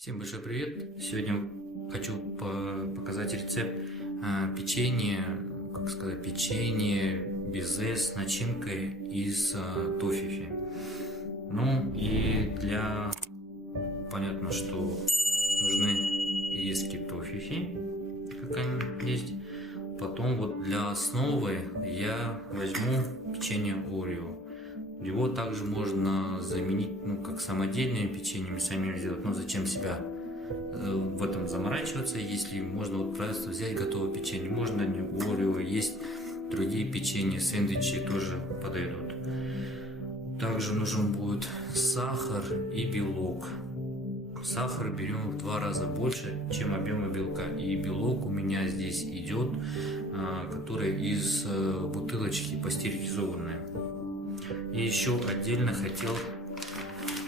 Всем большой привет! Сегодня хочу показать рецепт печенья, печенье безе с начинкой из тофифи. Ну и понятно, что нужны ириски тофифи, как они есть. Потом вот для основы я возьму печенье Орео. Его также можно заменить, как самодельное печенье самим сделать, но зачем себя в этом заморачиваться, если можно вот просто взять готовое печенье, можно не Орео, есть другие печенья, сэндвичи тоже подойдут. Также нужен будет сахар и белок. Сахар берем в 2 раза больше, чем объема белка, и белок у меня здесь идет, который из бутылочки пастеризованная. И еще отдельно хотел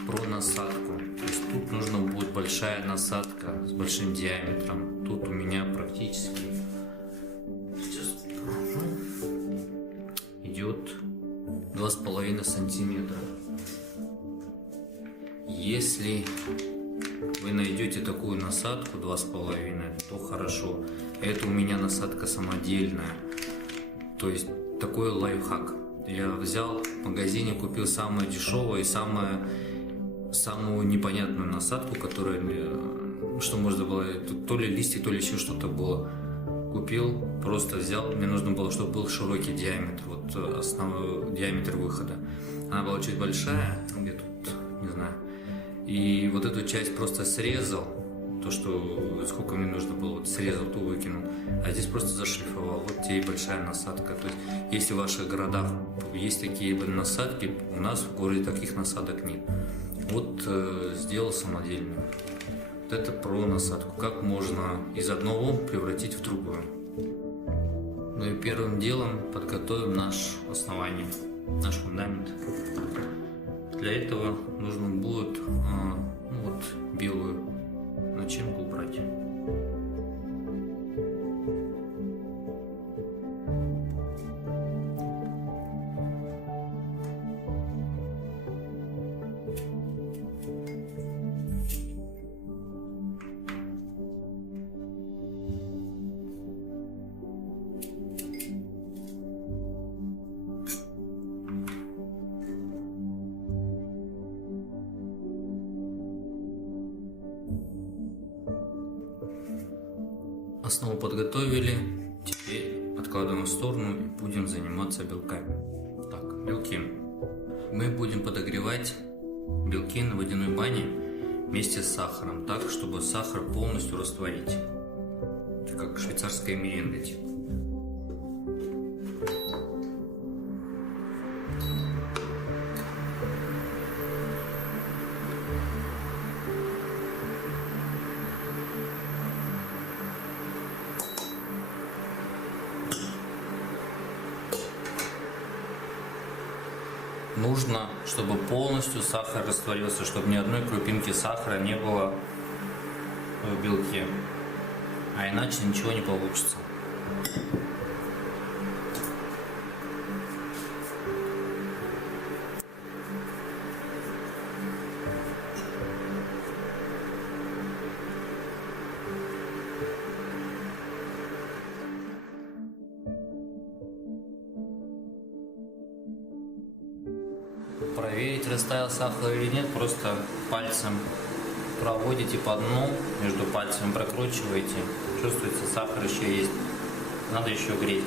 про насадку. То есть тут нужна будет большая насадка с большим диаметром. Тут у меня практически идет 2,5 сантиметра. Если вы найдете такую насадку 2,5, то хорошо. Это у меня насадка самодельная. То есть такой лайфхак. Я взял в магазине, купил самое дешевое и самую непонятную насадку, которая, что можно было, то ли листья, то ли еще что-то было. Купил, просто взял, мне нужно было, чтобы был широкий диаметр, вот основной диаметр выхода. Она была чуть большая, где-то, не знаю. И вот эту часть просто срезал, то, что сколько мне нужно было, вот срезал, ту выкинул, а здесь просто зашлифовал. Вот тебе и большая насадка. То есть, если в ваших городах есть такие насадки, у нас в городе таких насадок нет. Вот сделал самодельную. Вот это про насадку. Как можно из одного превратить в другое. Ну и первым делом подготовим наше основание, наш фундамент. Для этого нужно будет белую начинку убрать. Основу подготовили, теперь откладываем в сторону и будем заниматься белками. Так, белки. Мы будем подогревать белки на водяной бане вместе с сахаром, так, чтобы сахар полностью растворить. Это как швейцарская меренга типа. Нужно, чтобы полностью сахар растворился, чтобы ни одной крупинки сахара не было в белке, а иначе ничего не получится. Проверить, растаял сахар или нет, просто пальцем проводите по дну, между пальцами прокручиваете, чувствуется, сахар еще есть, надо еще греть.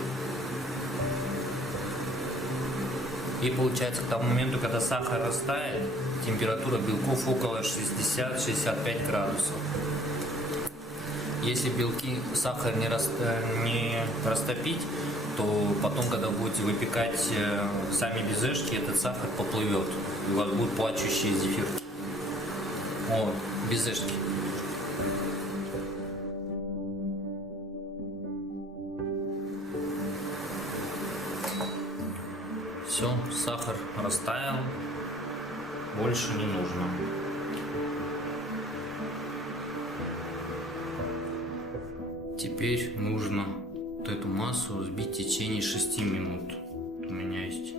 И получается, к тому моменту, когда сахар растает, температура белков около 60-65 градусов. Если белки, сахар не растопить, то потом, когда будете выпекать сами безешки, этот сахар поплывет, и у вас будут плачущие зефирки. Вот, безешки. Все, сахар растаял, больше не нужно. Теперь нужно вот эту массу взбить в течение 6 минут. У меня есть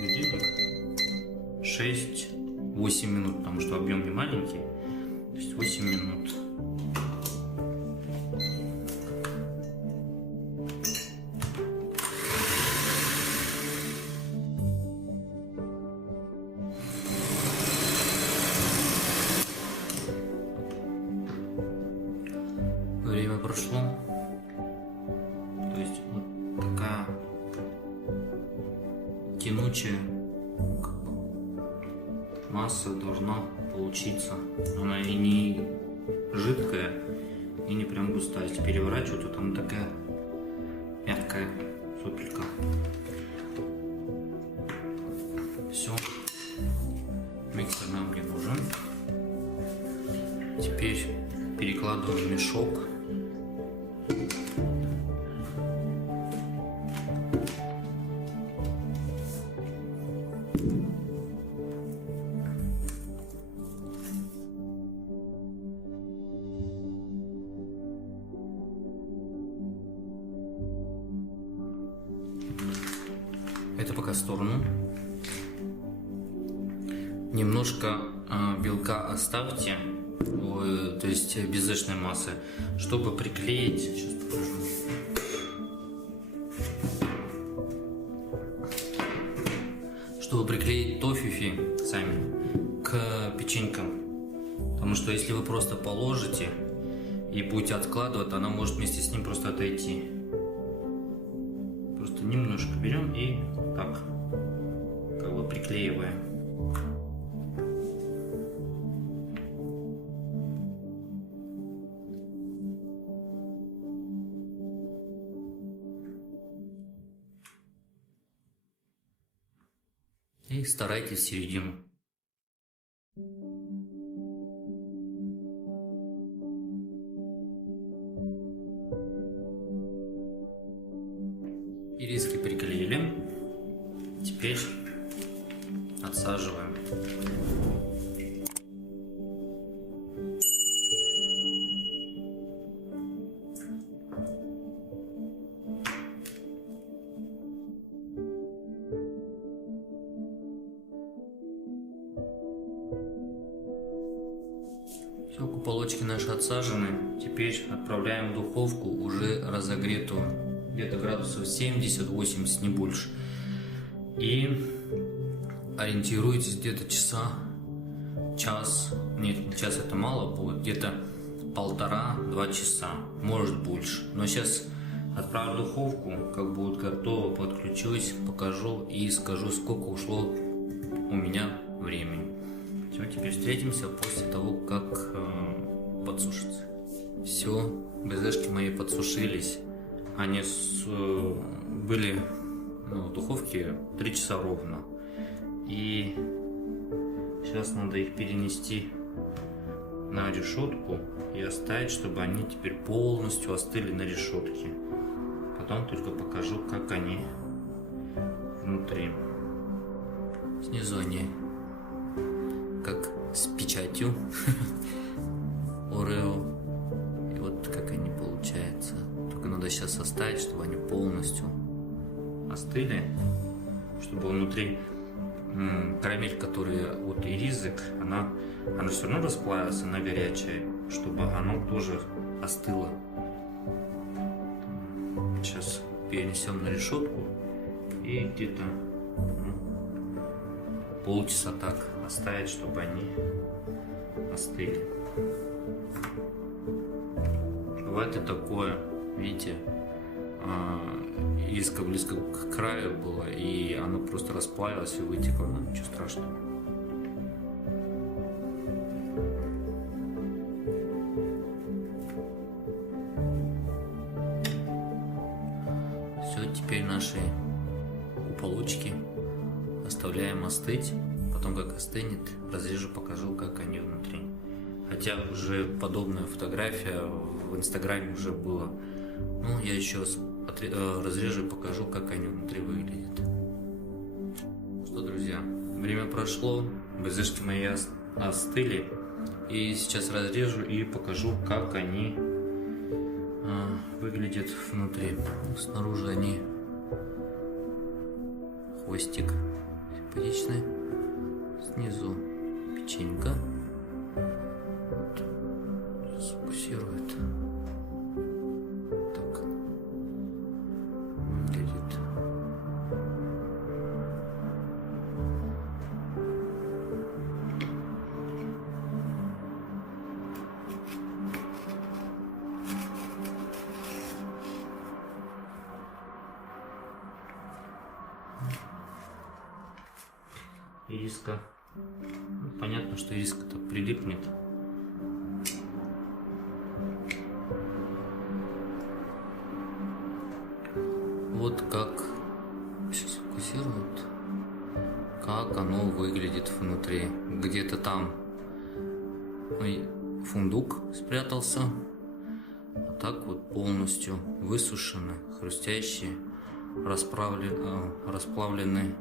будильник. 6-8 минут, потому что объем не маленький. То есть 8 минут. Время прошло. То есть вот такая тянучая масса должна получиться. Она и не жидкая, и не прям густая. Если переворачивать, то там такая мягкая сопелька. Все. Миксер нам не нужен. Теперь перекладываем мешок. Это пока в сторону. Немножко белка оставьте, то есть безэшной массы, чтобы приклеить. Сейчас покажу. Чтобы приклеить тофифи сами к печенькам. Потому что если вы просто положите и будете откладывать, она может вместе с ним просто отойти. Просто немножко берем и так как бы приклеиваем. И старайтесь в середину. Ириски приклеили. Теперь отсаживаем. Все, куполочки наши отсажены. Теперь отправляем в духовку, уже разогретую, где-то градусов 70-80, не больше. И ориентируйтесь где-то час, нет, час это мало будет, где-то 1,5-2 часа, может больше. Но сейчас отправлю в духовку, как будет готово, подключусь, покажу и скажу, сколько ушло у меня времени. Все, теперь встретимся после того, как подсушится. Все, безешки мои подсушились. Они были в духовке 3 часа ровно. И сейчас надо их перенести на решетку и оставить, чтобы они теперь полностью остыли на решетке. Потом только покажу, как они внутри. Снизу они как с печатью Орео. И вот как они получаются. Только надо сейчас оставить, чтобы они полностью остыли, чтобы внутри карамель, которая от иризок, она все равно расплавится, она горячая, чтобы оно тоже остыло. Сейчас перенесем на решетку и где-то полчаса так оставить, чтобы они остыли. Бывает и такое, видите, ириска близко к краю было, и оно просто расплавилось и вытекло, но ничего страшного. Все, теперь наши куполочки оставляем остыть. Потом, как остынет, разрежу, покажу, как они внутри. Хотя уже подобная фотография в Инстаграме уже была. Ну, я еще раз разрежу и покажу, как они внутри выглядят. Что, друзья, время прошло, безешки мои остыли. И сейчас разрежу и покажу, как они выглядят внутри. Снаружи они хвостик симпатичный. Снизу печенька. Вот. ириска. Ну, понятно, что ириска-то прилипнет. Вот как, сейчас фокусирует, как оно выглядит внутри. Где-то там фундук спрятался, а так вот полностью высушены, хрустящие, расплавлены,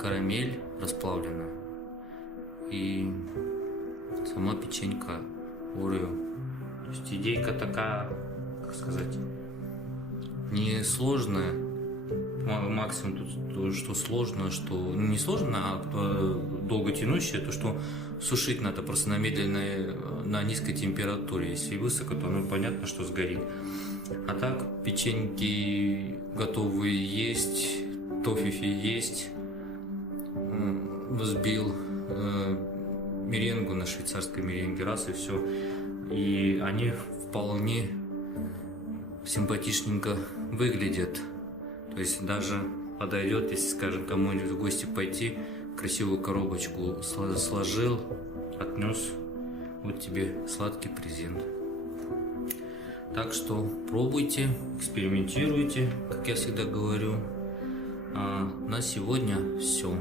карамель расплавленная и сама печенька Орео. То есть идейка такая, как сказать, не сложная. Максимум тут, что сложно, что не сложно, а долго тянущее, то что сушить надо просто на медленной, на низкой температуре. Если высоко, то ну понятно, что сгорит. А так печеньки готовые есть, тофифи есть. Взбил меренгу на швейцарской меренге, раз и все. И они вполне симпатичненько выглядят. То есть даже подойдет, если, скажем, кому-нибудь в гости пойти, красивую коробочку сложил, отнес, вот тебе сладкий презент. Так что пробуйте, экспериментируйте, как я всегда говорю. А на сегодня все.